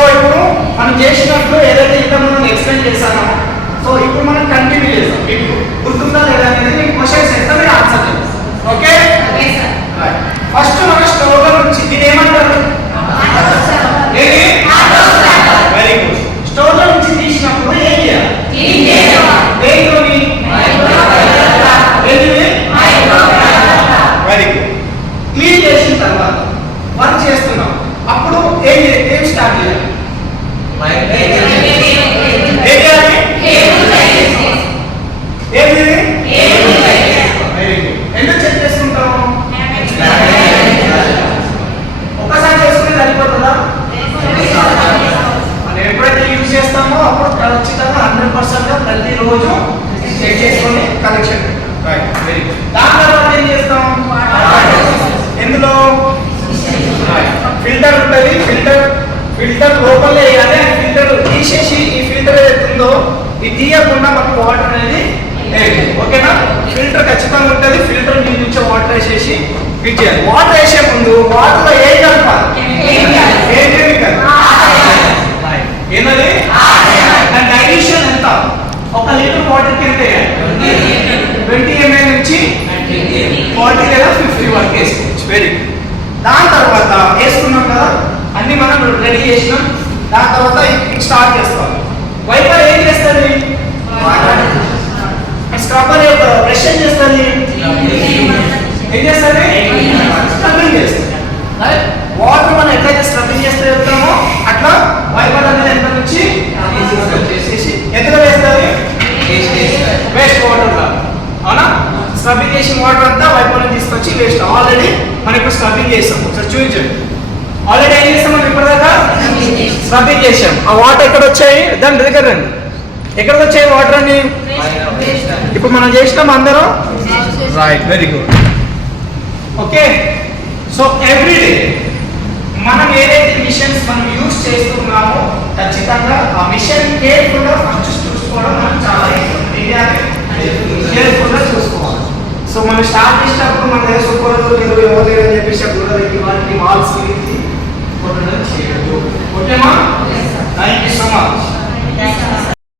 So ఇప్పుడు మనం చేసినప్పుడు ఏదైతే ఇంతకుముందు ఎక్స్ప్లెయిన్ చేశానో సో ఇప్పుడు మనం కంటిన్యూ చేస్తాం. మీకు గుర్తుందా లేదా అనేది నేను క్వశ్చన్స్ చేస్తా, మీరు ఆన్సర్ చేయండి. ఓకే ఫస్ట్ మన స్టోర్ నుంచి దీని ఏమంటారు? Very good. స్టోర్ లో నుంచి తీసినప్పుడు ఏం చేయాలి? దేంట్లోని? Very good. క్లీన్ చేసిన తర్వాత వర్క్ చేస్తున్నాం, అప్పుడు ఏం స్టార్ట్ చేయాలి? ఎందుకు చెక్ చేసుకుంటాం? ఒక్కసారి చేసుకుని సరిపోతుందా? మనం ఎప్పుడైతే యూజ్ చేస్తామో అప్పుడు ఖచ్చితంగా 100% ప్రతిరోజు చెక్ చేసుకొని కనెక్షన్ రైట్. Very good. దాని తర్వాత ఏం చేస్తాం? ఎందులో ఫిల్టర్ ఉంటుంది, ఫిల్టర్ లోపల వేయాలి. ఫిల్టర్ తీసేసి ఈ ఫిల్టర్ ఏదైతే ఉందో ఇది తీయకుండా మనకు వాటర్ అనేది ఓకేనా? ఫిల్టర్ ఖచ్చితంగా ఉంటుంది. ఫిల్టర్ నుంచి వాటర్ వేసేసి ఫిట్ చేయాలి. వాటర్ వేసే ముందు వాటర్ లో ఏం కలపాలి? ఏంటది? దాని డైల్యూషన్ ఎంత? 1 లీటర్ వాటర్ కి ఎంత? 20 ml నుంచి 40 లేదా 50 వరకు వేసుకోవచ్చు. Very good. దాని తర్వాత వేసుకున్నాం కదా, అన్ని మనం రెడీ చేసినాం. దాని తర్వాత స్టార్ట్ చేస్తాం. వైపర్ ఏం చేస్తుంది? స్క్రబ్బర్ బ్రష్ ఏం చేస్తుంది? ఏం చేస్తుంది? స్క్రబ్బింగ్ చేస్తుంది. వాటర్ మనం ఎట్లయితే స్క్రబ్బింగ్ చేస్తే వెళ్తామో అట్లా వైపర్ అనేది ఎంత నుంచి ఎక్కడ వేస్తుంది? వేస్ట్ వాటర్ లా. అవునా? స్క్రబ్బింగ్ చేసిన వాటర్ అంతా వైపర్ తీసుకొచ్చి వేస్ట్. ఆల్రెడీ మనం ఇప్పుడు స్క్రబ్బింగ్ చేస్తాం. ఒకసారి చూపించండి. ఆల్రెడీ ఏం చేస్తాం మనం ఇప్పటిదాకా? స్క్రబ్బింగ్ చేసాం. ఆ వాటర్ ఎక్కడ వచ్చాయి? దాని దగ్గర రండి. ఎక్కడికి వచ్చాయి వాటర్ అని? ఇప్పుడు మనం చేసినాం అందరం right. Very good. Okay so everyday మనం ఏదైతే మిషన్స్ మనం యూజ్ చేస్తున్నామో ఖచ్చితంగా ఆ మిషన్ కేర్ఫుల్గా ఫస్ట్ చూసుకోవడం మనం చాలా కేర్ఫుల్గా చూసుకోవాలి. సో మనం స్టార్ట్ చేసినప్పుడు మన దగ్గర సూపర్ ఎవరు అని చెప్పేసి వాటికి వాల్స్ కొట్టడం చేయదు. ఓకేమా? Thank you so much.